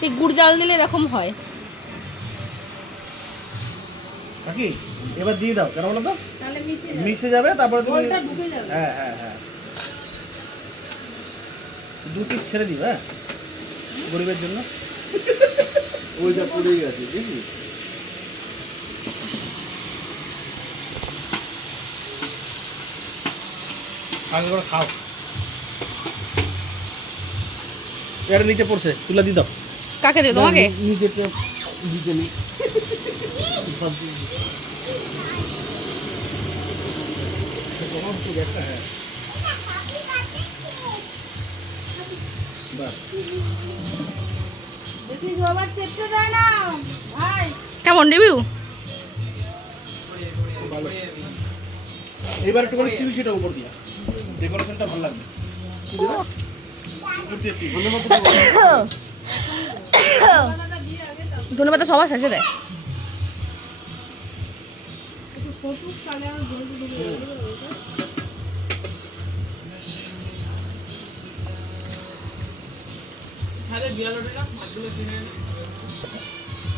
সেই গুড় জাল দিলে এরকম হয়। কাকি এবার দিয়ে দাও, কেন বলো তো? তাহলে মিক্সে যাবে, তারপরে তুমি গোলটা ঢুকে যাবে। হ্যাঁ হ্যাঁ হ্যাঁ, 2 পিস ছেড়ে দিও। হ্যাঁ, গরিবের জন্য। ওইটা পড়েই গেছে, দেখি আগে করে খাও। এর নিচে পড়ছে, তুলে দিয়ে দাও। কাকে দে? তোমাকে? নিচেটা দিতে নি কেমন রিভিউ? এবার একটু করে তিল ছিটা উপর দিয়া, ডেকোরেশনটা ভালো লাগবে। ধন্যবাদ। সবার শেষে দেয়।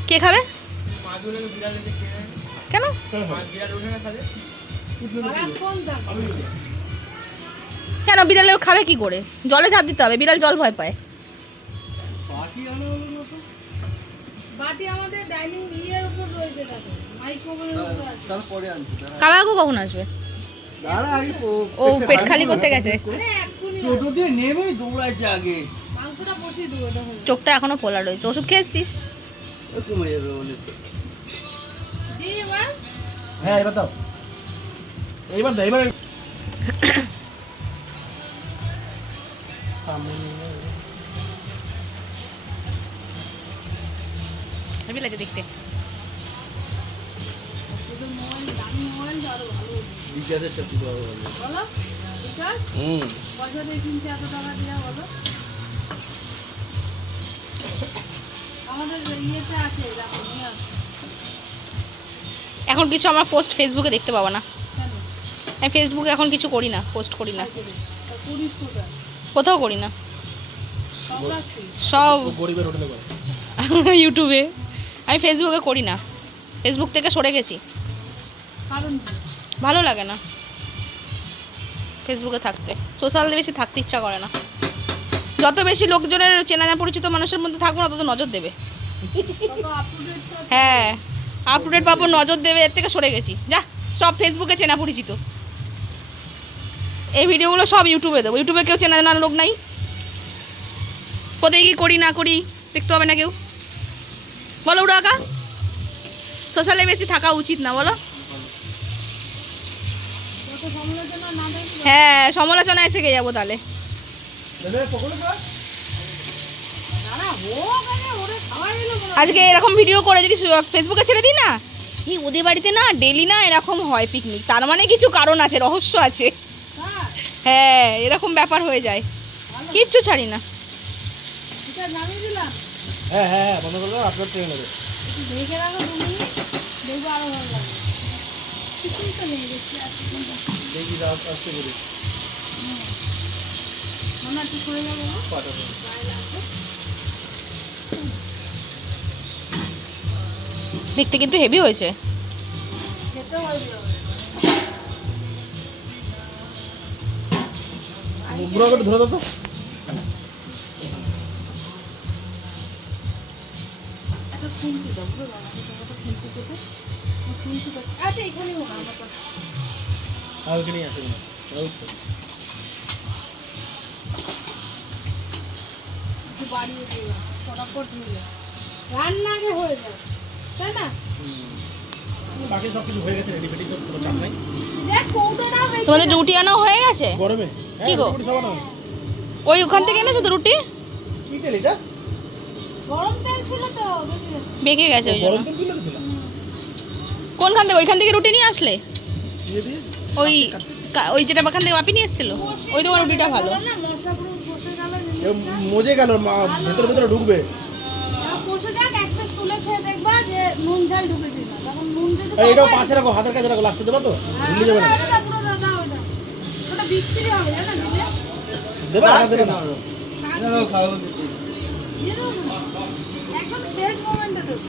কে খাবে? কেন? কেন বিড়ালে খাবে কি করে? জলে ঝাঁপ দিতে হবে, বিড়াল জল ভয় পায়। কালাকু কখন আসবে? ও পেট খালি করতে গেছে। চোখটা এখনো ফোলা রয়েছে। ওষুধ খেয়েছিস? হ্যাঁ এবার দাও, এইবার দাও, এবার হেবি লাগে দেখতে। এখন কিছু আমার পোস্ট ফেসবুকে দেখতে পাবো না। আমি ফেসবুকে এখন কিছু করি না, পোস্ট করি না, কোথাও করি না, সব গরিবের হোটেলে করে। ইউটিউবে। আমি ফেসবুকে করি না, ফেসবুক থেকে সরে গেছি। ভালো লাগে না ফেসবুকে থাকতে, সোশ্যালে বেশি থাকতে ইচ্ছা করে না। যত বেশি লোকজনের চেনা পরিচিত মানুষের মধ্যে থাকবো না, তত নজর দেবে। হ্যাঁ, আপ টু ডেট পাবো, নজর দেবে, এর থেকে সরে গেছি। যা, সব ফেসবুকে চেনা পরিচিত। এই ভিডিওগুলো সব ইউটিউবে দেবো, ইউটিউবে কেউ চেনা জানা লোক নাই। কোথায় কি করি না করি দেখতে হবে না কেউ। বলো উড়াকা, সোশ্যালে বেশি থাকা উচিত না, বলো? হ্যাঁ, সমালোচনায় থেকে যাবো তাহলে। আজকে এরকম ভিডিও করে যদি ফেসবুকে ছেড়ে দিই না, এই ওদের বাড়িতে না ডেলি না এরকম হয় পিকনিক, তার মানে কিছু কারণ আছে, রহস্য আছে। হ্যাঁ, এরকম ব্যাপার হয়ে যায়, কিচ্ছু ছাড়ি না। হ্যাঁ হ্যাঁ হ্যাঁ, বন্ধ করে দাও, আপনার ট্রেন হবে। দেখে রাখো তুমি, দেখবো আরো ভালো লাগবে। কিছুই তো নেই, দেখছি দেখি দাও আসতে করি। মনে একটু সরে যাবো না? দেখতে কিন্তু হেভি হয়েছে। খেতে হবে। বুড়ো করে ধরে দাও তো। একটা খুন্তি দাও, বুঝলো? আমাকে তোমাকে খুন্তি দেবো। খুন্তি দাও। আচ্ছা, এখানেই হোক আমার পাশে। আর ওকে নিয়ে আসেন না। একটু বাড়িয়ে দিও, ফটাফট নিয়ে রান্না আগে হয়ে যায়, তাই না? বাকি সব কিছু হয়ে গেছে, রেডি ফেডি সব, কোনো চাপ নাই। দেখ কৌটোটাও বেঁচে তোমাদের রুটি আনা হয়ে গেছে? গরমে কি গো? রুটি খাবো না। ওই ওখান থেকে এনেছো তো রুটি? কি তেল এটা? গরম তেল ছিল তো, বেঁচে গেছে। বেঁকে গেছে ওই গরম জন্য। তেল তুলে দিয়েছিলাম। কোনখান থেকে? ওইখান থেকে রুটি নিয়ে আসলে? দিয়ে দিয়ে ওই ওই যেটা ওখান থেকে বাপি নিয়ে এসেছিল, ওই দোকান রুটিটা ভালো। না, মশলা পুরো কষে গেল, মজে গেল, ভেতরে ভেতরে ঢুকবে। কষে যাক, একটা স্কুলে খেয়ে দেখবা যে নুন ঝাল ঢুকেছে না। তখন নুন যদি এইটাও পাশে রাখো, হাতের কাছে রাখো, লাগতে দেবো তো, ভুলে যাবে না। ওটা পুরো দাদা, ওটা বিচ্ছিরি হবে, জানো দিলে? দেবে না, দেবে না। দিয়ে দেবো না? শেষ মোমেন্টে দেবো